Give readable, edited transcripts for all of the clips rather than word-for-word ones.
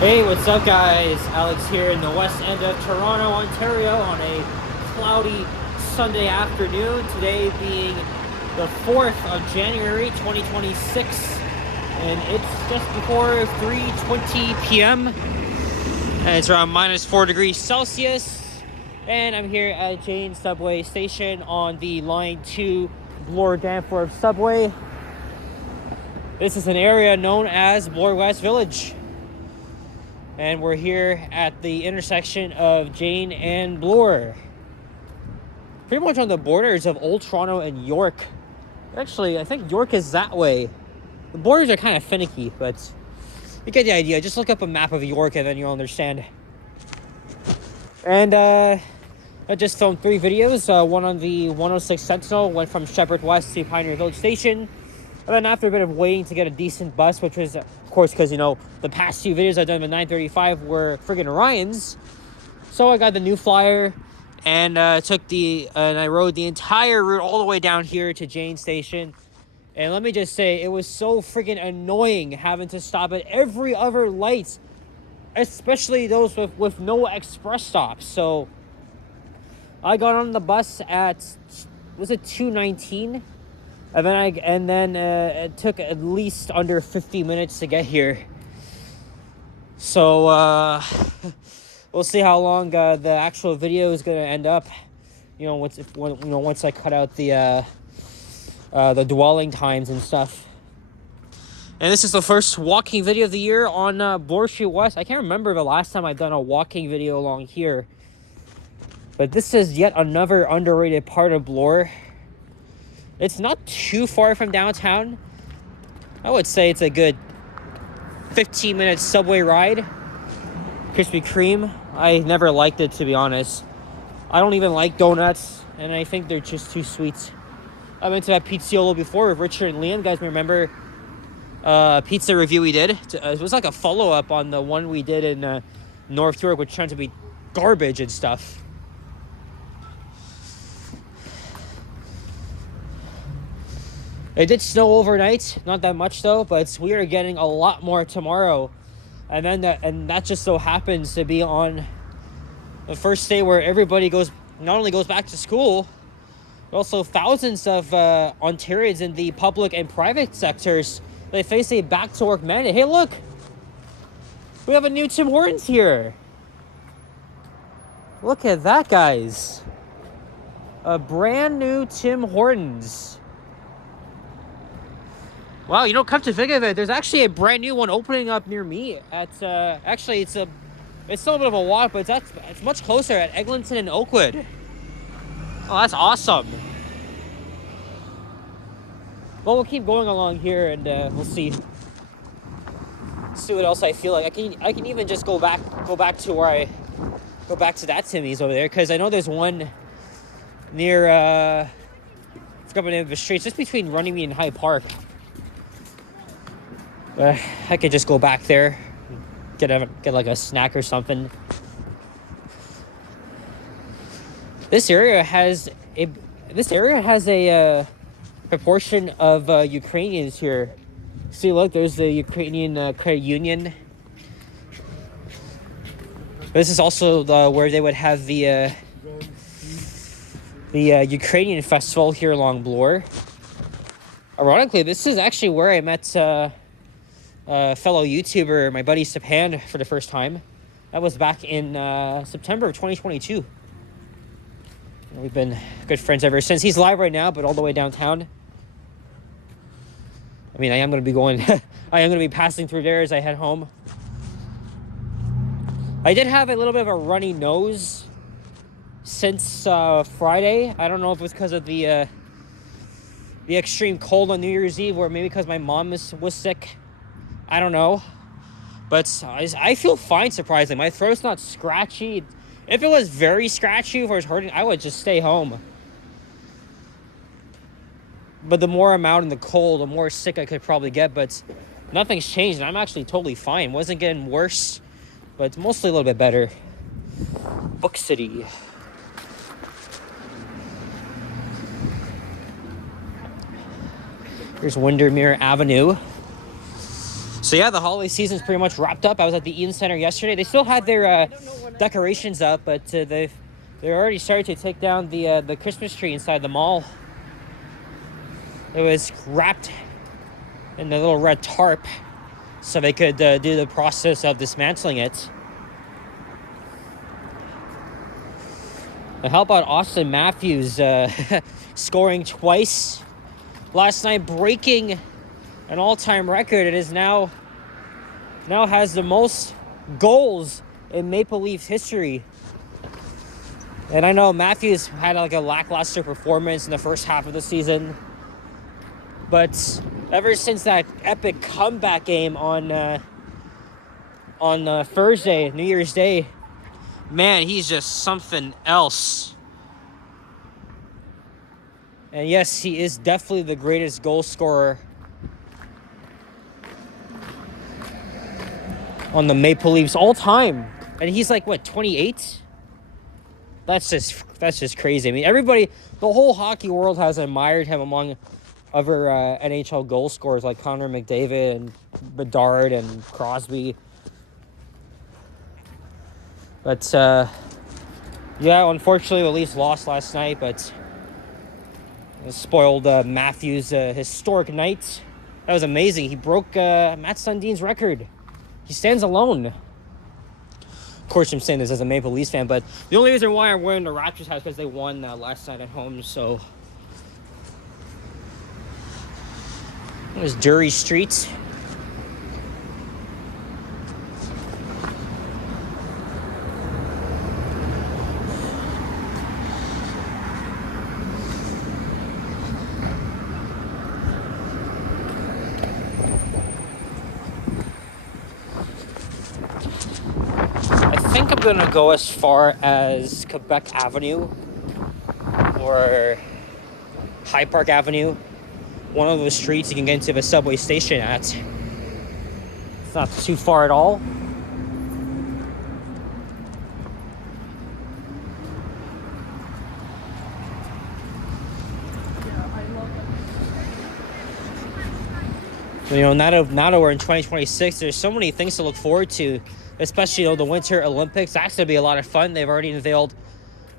Hey, what's up, guys? Alex here in the west end of Toronto, Ontario on a cloudy Sunday afternoon. Today being the 4th of January 2026, and it's just before 3:20 p.m. and it's around -4 degrees Celsius. And I'm here at Jane Subway Station on the Line 2 Bloor Danforth Subway. This is an area known as Bloor West Village. And we're here at the intersection of Jane and Bloor. Pretty much on the borders of Old Toronto and York. Actually, I think York is that way. The borders are kind of finicky, but you get the idea. Just look up a map of York and then you'll understand. And I just filmed 3 videos. One on the 106 Sentinel, went from Shepherd West to Pioneer Village Station. And then after a bit of waiting to get a decent bus, which was, of course, because, the past few videos I've done with 935 were friggin' Orions. So I got the new flyer and I rode the entire route all the way down here to Jane Station. And let me just say, it was so friggin' annoying having to stop at every other light, especially those with no express stops. So I got on the bus at, was it 2:19? And then it took at least under 50 minutes to get here. So we'll see how long the actual video is gonna end up. Once I cut out the dwelling times and stuff. And this is the first walking video of the year on Bloor Street West. I can't remember the last time I've done a walking video along here. But this is yet another underrated part of Bloor. It's not too far from downtown. I would say it's a good 15-minute subway ride. Krispy Kreme. I never liked it, to be honest. I don't even like donuts, and I think they're just too sweet. I've been to that Pizziolo before with Richard and Liam. You guys remember pizza review we did? It was like a follow-up on the one we did in North York, which turned to be garbage and stuff. It did snow overnight, not that much though, but we are getting a lot more tomorrow. And that just so happens to be on the first day where everybody not only goes back to school, but also thousands of Ontarians in the public and private sectors, they face a back to work mandate. Hey, look, we have a new Tim Hortons here. Look at that, guys. A brand new Tim Hortons. Wow, come to think of it, there's actually a brand new one opening up near me at, actually it's still a bit of a walk, but it's much closer at Eglinton and Oakwood. Oh, that's awesome. Well, we'll keep going along here and we'll see what else I feel like. I can even just go back to that Timmy's over there, because I know there's one near, I forgot the name of the street, just between Runnymede and Hyde Park. I could just go back there, get like a snack or something. This area has a proportion of Ukrainians here. See, look, there's the Ukrainian credit union. This is also where they would have the Ukrainian festival here along Bloor. Ironically, this is actually where I met fellow YouTuber, my buddy Stepan, for the first time. That was back in September of 2022. We've been good friends ever since. He's live right now, but all the way downtown. I mean, I am going to be passing through there as I head home. I did have a little bit of a runny nose since Friday. I don't know if it was because of the extreme cold on New Year's Eve, or maybe because my mom was sick. I don't know, but I feel fine, surprisingly. My throat's not scratchy. If it was very scratchy, if it was hurting, I would just stay home. But the more I'm out in the cold, the more sick I could probably get, but nothing's changed, and I'm actually totally fine. Wasn't getting worse, but it's mostly a little bit better. Book City. Here's Windermere Avenue. So yeah, the holiday season's pretty much wrapped up. I was at the Eaton Center yesterday. They still had their decorations up, but they're already started to take down the Christmas tree inside the mall. It was wrapped in the little red tarp, so they could do the process of dismantling it. And how about Austin Matthews scoring twice last night, breaking an all-time record? It is now has the most goals in Maple Leafs history. And I know Matthews had like a lackluster performance in the first half of the season, but ever since that epic comeback game on Thursday, New Year's Day, man, he's just something else. And yes, he is definitely the greatest goal scorer on the Maple Leafs all time. And he's like, what, 28? That's just crazy. I mean, everybody, the whole hockey world has admired him among other NHL goal scorers like Connor McDavid and Bedard and Crosby. But, yeah, unfortunately, the Leafs lost last night, but it spoiled Matthews' historic night. That was amazing. He broke Matt Sundin's record. He stands alone. Of course, I'm saying this as a Maple Leafs fan, but the only reason why I'm wearing the Raptors hat is because they won last night at home, so. It was Drury Street. I think I'm gonna go as far as Quebec Avenue or High Park Avenue. One of those streets you can get into the subway station at. It's not too far at all. You know, now that we're in 2026, there's so many things to look forward to, especially, you know, the Winter Olympics. That's going to be a lot of fun. They've already unveiled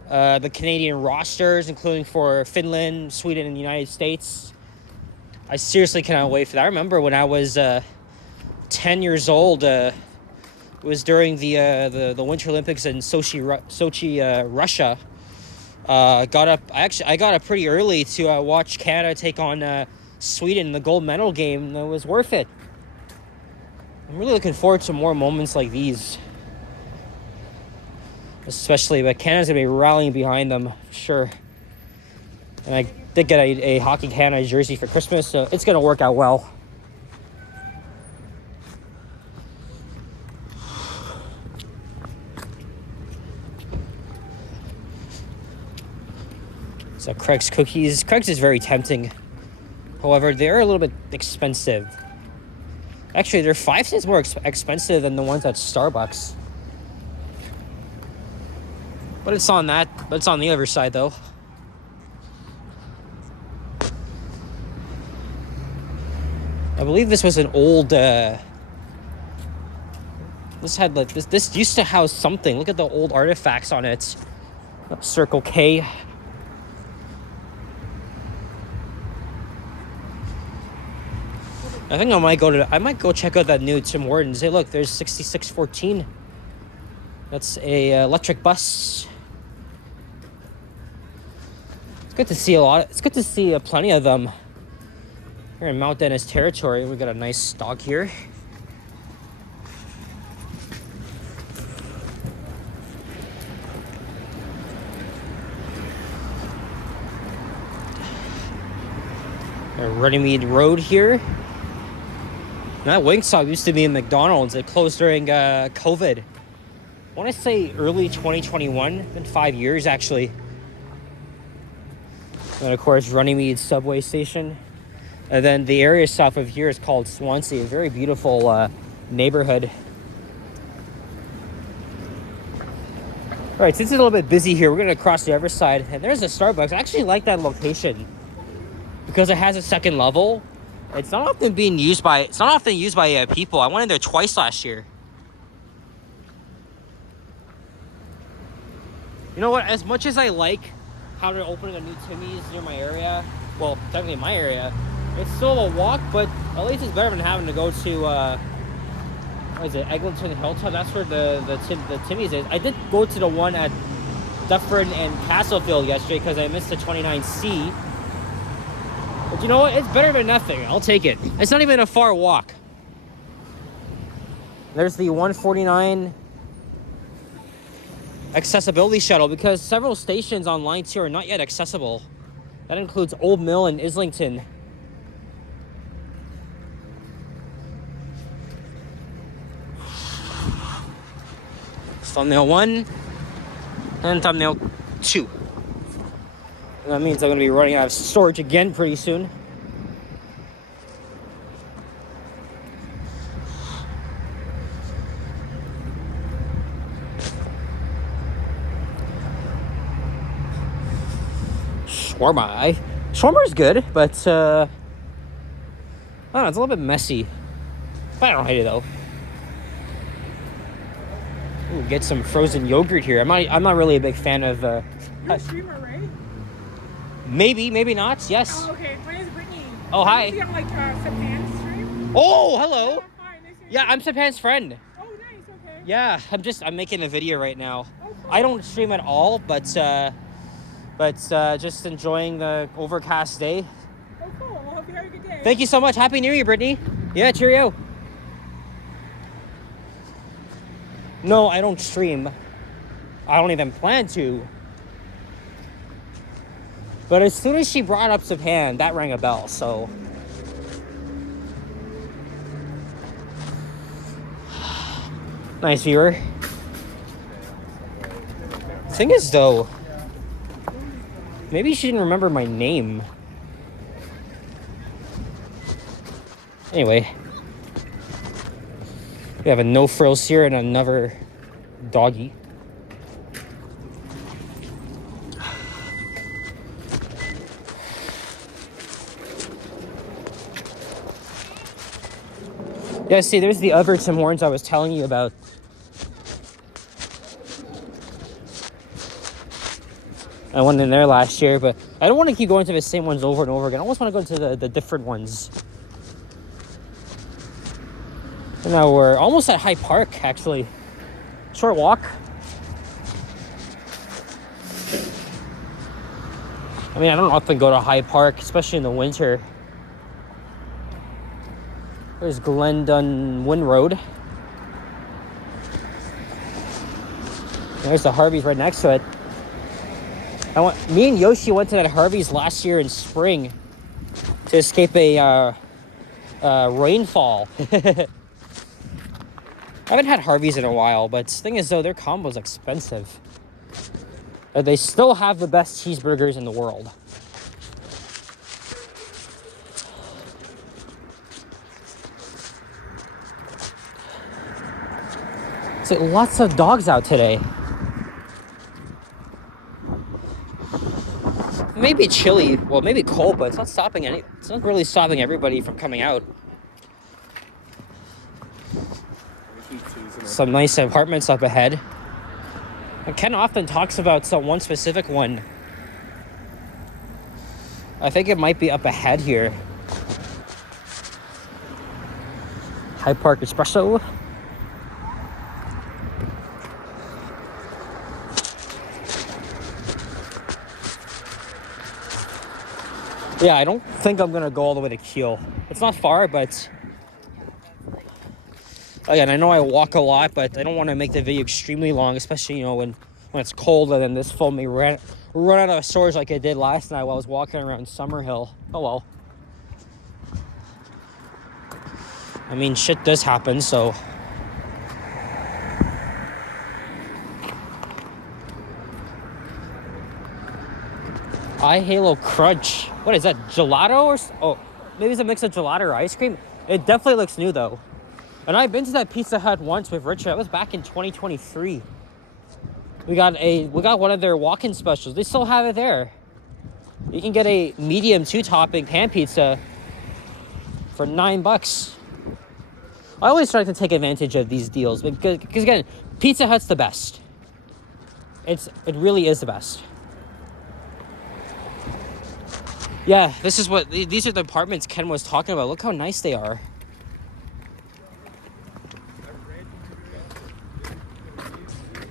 the Canadian rosters, including for Finland, Sweden, and the United States. I seriously cannot wait for that. I remember when I was 10 years old, it was during the Winter Olympics in Sochi, Russia. I got up pretty early to watch Canada take on Sweden in the gold medal game, and it was worth it. I'm really looking forward to more moments like these. Especially, but Canada's going to be rallying behind them, for sure. And I did get a Hockey Canada jersey for Christmas, so it's going to work out well. So Craig's Cookies. Craig's is very tempting. However, they're a little bit expensive. Actually, they're 5 cents more expensive than the ones at Starbucks. But it's on the other side, though. I believe this was an old, this had like, this used to house something. Look at the old artifacts on it. Circle K. I think I might go check out that new Tim Hortons. Hey, look, there's 6614. That's a electric bus. It's good to see It's good to see plenty of them. We're in Mount Dennis territory. We got a nice stock here. Runnymede Road here. That Wingstop used to be in McDonald's. It closed during COVID. I want to say early 2021. Been 5 years, actually. And, of course, Runnymede subway station. And then the area south of here is called Swansea. A very beautiful neighborhood. All right, since it's a little bit busy here, we're going to cross the other side. And there's a Starbucks. I actually like that location because it has a second level. It's not often used by people. I went in there twice last year. You know what? As much as I like how they're opening a new Timmy's near my area, well, technically my area, it's still a walk, but at least it's better than having to go to, what is it, Eglinton Hilltop? That's where the Timmy's is. I did go to the one at Dufferin and Castlefield yesterday because I missed the 29C. But you know what? It's better than nothing. I'll take it. It's not even a far walk. There's the 149 accessibility shuttle because several stations on line 2 are not yet accessible. That includes Old Mill and Islington. Thumbnail 1 and thumbnail 2. And that means I'm going to be running out of storage again pretty soon. Shawarma. Shawarma is good, but I don't know, it's a little bit messy. But I don't hate it though. Ooh, get some frozen yogurt here. I'm not really a big fan of. You're a streamer, right? Maybe not. Yes. Oh, okay. My name is Brittany. Oh, hi. You on like Sepan's stream? Oh, hello. Yeah, hi. Nice to meet Yeah, you. I'm Sepan's friend. Oh, nice. Okay. Yeah, I'm making a video right now. Oh, cool. I don't stream at all, but just enjoying the overcast day. Oh, cool. Well, hope you have a good day. Thank you so much. Happy New Year, Brittany. Yeah, cheerio. No, I don't stream. I don't even plan to. But as soon as she brought up Japan, that rang a bell, so. Nice viewer. Thing is, though, maybe she didn't remember my name. Anyway. We have a no frills here and another doggy. Yeah, see, there's the other Tim Hortons I was telling you about. I went in there last year, but I don't want to keep going to the same ones over and over again. I almost want to go to the different ones. And now we're almost at Hyde Park, actually. Short walk. I mean, I don't often go to Hyde Park, especially in the winter. There's Glendon Wynn Road. There's the Harvey's right next to it. Me and Yoshi went to that Harvey's last year in spring to escape a rainfall. I haven't had Harvey's in a while, but the thing is, though, their combo's expensive. They still have the best cheeseburgers in the world. So lots of dogs out today. Maybe chilly, well, maybe cold, but it's not really stopping everybody from coming out. Some nice apartments up ahead. And Ken often talks about some one specific one. I think it might be up ahead here. Hyde Park Espresso. Yeah, I don't think I'm gonna go all the way to Kiel. It's not far, but again, I know I walk a lot, but I don't want to make the video extremely long, especially, you know, when it's cold and then this phone may run out of storage like it did last night while I was walking around Summerhill. Oh well. I mean, shit does happen, so. Halo Crunch. What is that, gelato or? Oh, maybe it's a mix of gelato or ice cream. It definitely looks new though. And I've been to that Pizza Hut once with Richard. That was back in 2023. We got one of their walk-in specials. They still have it there. You can get a medium 2-topping pan pizza for $9. I always try to take advantage of these deals because again, Pizza Hut's the best. It really is the best. Yeah, these are the apartments Ken was talking about. Look how nice they are.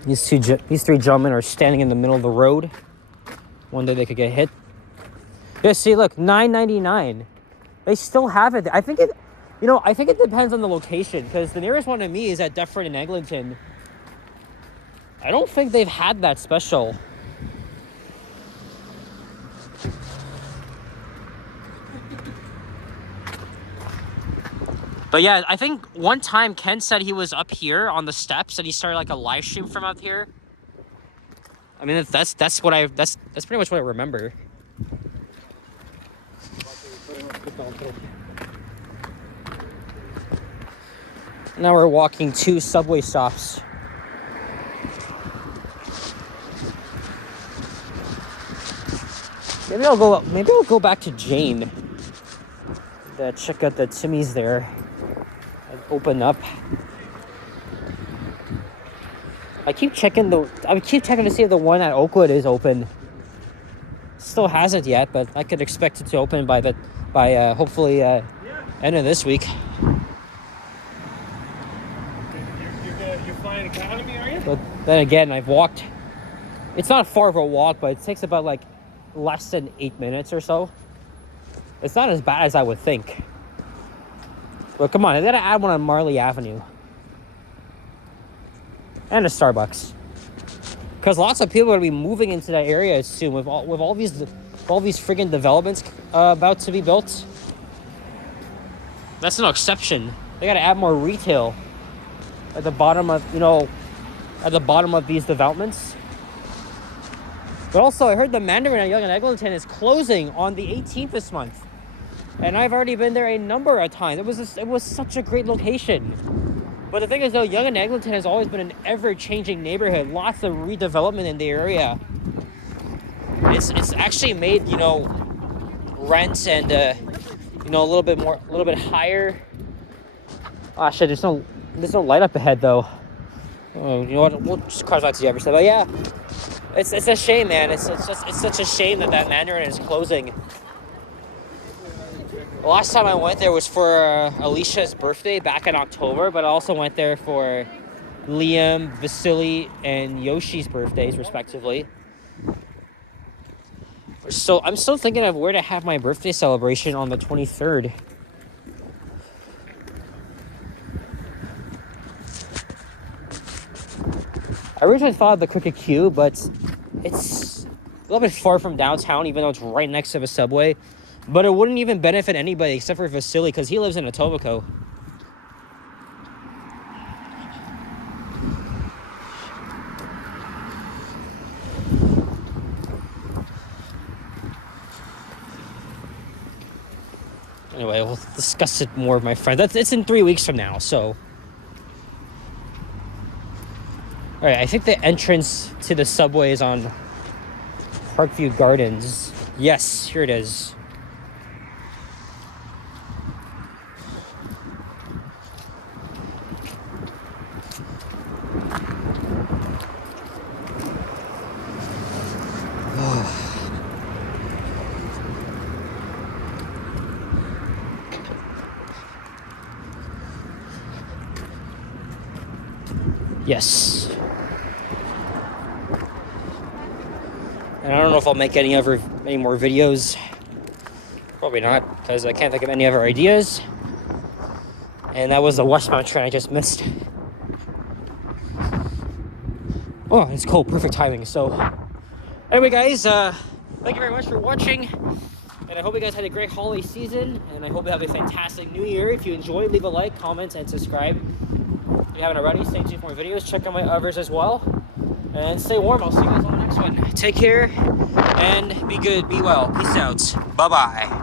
These three gentlemen are standing in the middle of the road. One day they could get hit. Yeah, see, look, $9.99. They still have it. I think it depends on the location, because the nearest one to me is at Dufferin and Eglinton. I don't think they've had that special. But yeah, I think one time Ken said he was up here on the steps and he started like a live stream from up here. I mean, that's pretty much what I remember. Now we're walking 2 subway stops. Maybe I'll go back to Jane. Check out the Timmy's there. And open up. I keep checking to see if the one at Oakwood is open. Still hasn't yet, but I could expect it to open by hopefully end of this week. You're flying economy, are you? But then again, I've walked. It's not far of a walk, but it takes about like less than 8 minutes or so. It's not as bad as I would think. But come on, I gotta add one on Marley Avenue. And a Starbucks. Because lots of people are gonna be moving into that area soon with all these friggin' developments about to be built. That's no exception. They gotta add more retail at the bottom of these developments. But also, I heard the Mandarin at Yonge and Eglinton is closing on the 18th this month. And I've already been there a number of times. It was such a great location. But the thing is, though, Yonge and Eglinton has always been an ever-changing neighborhood. Lots of redevelopment in the area. It's actually made, rents and, a little bit higher. Ah, shit, there's no light up ahead, though. Oh, you know what? We'll just cross back to the other side. But yeah, it's a shame, man. It's such a shame that Mandarin is closing. The last time I went there was for Alicia's birthday back in October, but I also went there for Liam, Vasily, and Yoshi's birthdays, respectively. So I'm still thinking of where to have my birthday celebration on the 23rd. I originally thought of the Crooked Q, but it's a little bit far from downtown, even though it's right next to the subway. But it wouldn't even benefit anybody except for Vasily, because he lives in Etobicoke. Anyway, we'll discuss it more with my friend. It's in 3 weeks from now, so. Alright, I think the entrance to the subway is on Parkview Gardens. Yes, here it is. Yes. And I don't know if I'll make any more videos. Probably not, because I can't think of any other ideas. And that was the westbound train I just missed. Oh, it's cold. Perfect timing. So, anyway, guys, thank you very much for watching. And I hope you guys had a great holiday season. And I hope you have a fantastic new year. If you enjoyed, leave a like, comment, and subscribe. If you haven't already, stay tuned for more videos. Check out my others as well. And stay warm. I'll see you guys on the next one. Take care and be good, be well. Peace out. Bye-bye.